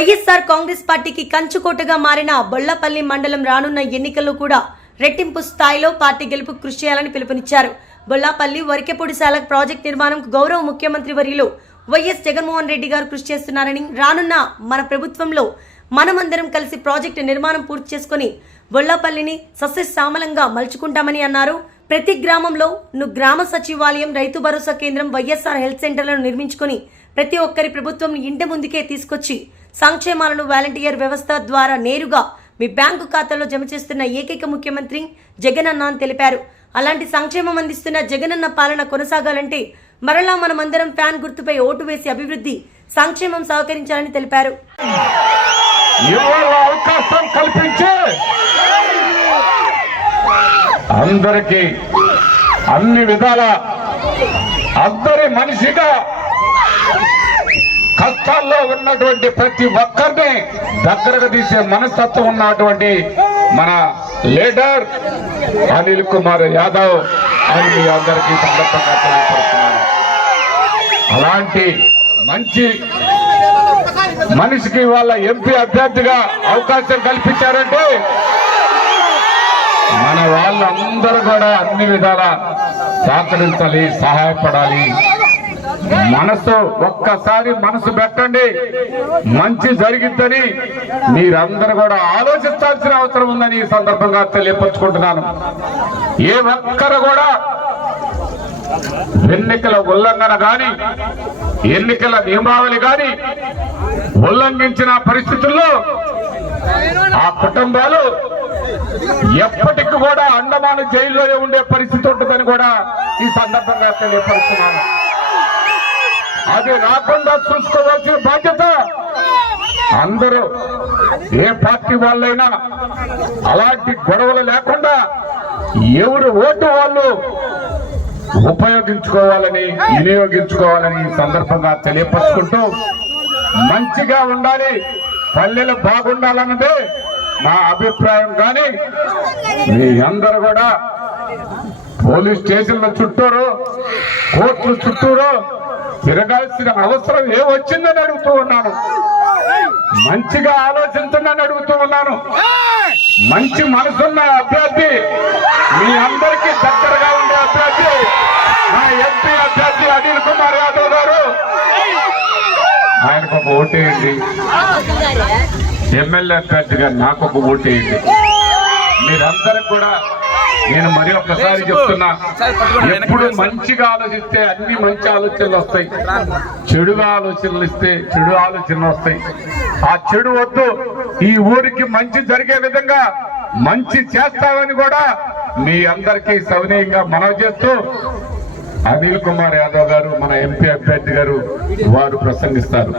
వైఎస్ఆర్ కాంగ్రెస్ పార్టీకి కంచుకోటగా మారిన బొల్లపల్లి మండలం రానున్న ఎన్నికల్లో కూడా రెట్టింపు స్థాయిలో పార్టీ గెలుపు కృషి చేయాలని పిలుపునిచ్చారు. బొల్లాపల్లి వరికెపొడిశాల ప్రాజెక్ట్ నిర్మాణం గౌరవ ముఖ్యమంత్రి వర్యులు వైఎస్ జగన్మోహన్ రెడ్డి గారు కృషి చేస్తున్నారని రానున్న మన ప్రభుత్వంలో మనమందరం కలిసి ప్రాజెక్టు నిర్మాణం పూర్తి చేసుకుని బొల్లాపల్లిని సస్యశ్యామలంగా మలుచుకుంటామని అన్నారు. ప్రతి గ్రామంలో ను గ్రామ సచివాలయం రైతు భరోసా కేంద్రం వైఎస్ఆర్ హెల్త్ సెంటర్లను నిర్మించుకుని ప్రతి ఒక్కరి ప్రభుత్వం ఇంటి ముందుకే తీసుకొచ్చి సంక్షేమాలను వాలంటీర్ వ్యవస్థ ద్వారా నేరుగా మీ బ్యాంకు ఖాతాలో జమ చేస్తున్న ఏకైక ముఖ్యమంత్రి జగనన్న అని తెలిపారు. అలాంటి సంక్షేమం అందిస్తున్న జగనన్న పాలన కొనసాగాలంటే మరలా మనమందరం ఫ్యాన్ గుర్తుపై ఓటు వేసి అభివృద్ధి సంక్షేమం సహకరించాలని తెలిపారు. అవకాశం కల్పించి అందరికీ అన్ని విధాల అందరి మనిషిగా కష్టాల్లో ఉన్నటువంటి ప్రతి ఒక్కరిని దగ్గరకు తీసే మనస్తత్వం ఉన్నటువంటి మన లీడర్ అనిల్ కుమార్ యాదవ్ అని మీ అందరికీ సందర్భంగా తెలియపడుతున్నాను అలాంటి మంచి మనిషికి వాళ్ళ ఎంపీ అభ్యర్థిగా అవకాశం కల్పించారంటే మన వాళ్ళందరూ కూడా అన్ని విధాల సహకరించాలి సహాయపడాలి. మనసు ఒక్కసారి మనసు పెట్టండి. మంచి జరిగిద్దని మీరందరూ కూడా ఆలోచించాల్సిన అవసరం ఉందని ఈ సందర్భంగా తెలియపరుచుకుంటున్నాను. ఏ ఒక్కరు కూడా ఎన్నికల ఉల్లంఘన గాని ఎన్నికల నియమావళి గాని ఉల్లంఘించిన పరిస్థితుల్లో ఆ కుటుంబాలు ఎప్పటికి కూడా అండమాన జైల్లోనే ఉండే పరిస్థితి ఉంటుందని కూడా ఈ సందర్భంగా తెలియపరుస్తున్నాను అది రాకుండా చూసుకోవాల్సిన బాధ్యత. అందరూ ఏ పార్టీ వాళ్ళైనా అలాంటి గొడవలు లేకుండా ఎవరు ఓటు వాళ్ళు ఉపయోగించుకోవాలని వినియోగించుకోవాలని ఈ సందర్భంగా తెలియపరుచుకుంటూ మంచిగా ఉండాలి పల్లెలు బాగుండాలన్నదే నా అభిప్రాయం. కానీ మీ అందరూ కూడా పోలీస్ స్టేషన్ల చుట్టూరు కోర్టుల చుట్టూరు తిరగాల్సిన అవసరం ఏమొచ్చిందని అడుగుతూ ఉన్నాను. మంచిగా ఆలోచించండి అడుగుతూ ఉన్నాను. మంచి మనసున్న అభ్యర్థి మీ అందరికీ దగ్గరగా ఉండే అభ్యర్థి మా ఎంపీ అభ్యర్థి అనిల్ కుమార్ యాదవ్ గారు. ఆయనకు ఒక ఓటేయండి ఎమ్మెల్యే అభ్యర్థిగా నాకు ఒక ఓటేయండి మీరందరూ కూడా నేను మరి ఒక్కసారి చెప్తున్నా ఎప్పుడు మంచిగా ఆలోచిస్తే అన్ని మంచి ఆలోచనలు వస్తాయి. చెడుగా ఆలోచనలు ఇస్తే చెడు ఆలోచనలు వస్తాయి. ఆ చెడు వద్దు ఈ ఊరికి మంచి జరిగే విధంగా మంచి చేస్తామని కూడా మీ అందరికీ సవినయంగా మనవి చేస్తూ అనిల్ కుమార్ యాదవ్ గారు మన ఎంపీ అభ్యర్థి గారు వారు ప్రసంగిస్తారు.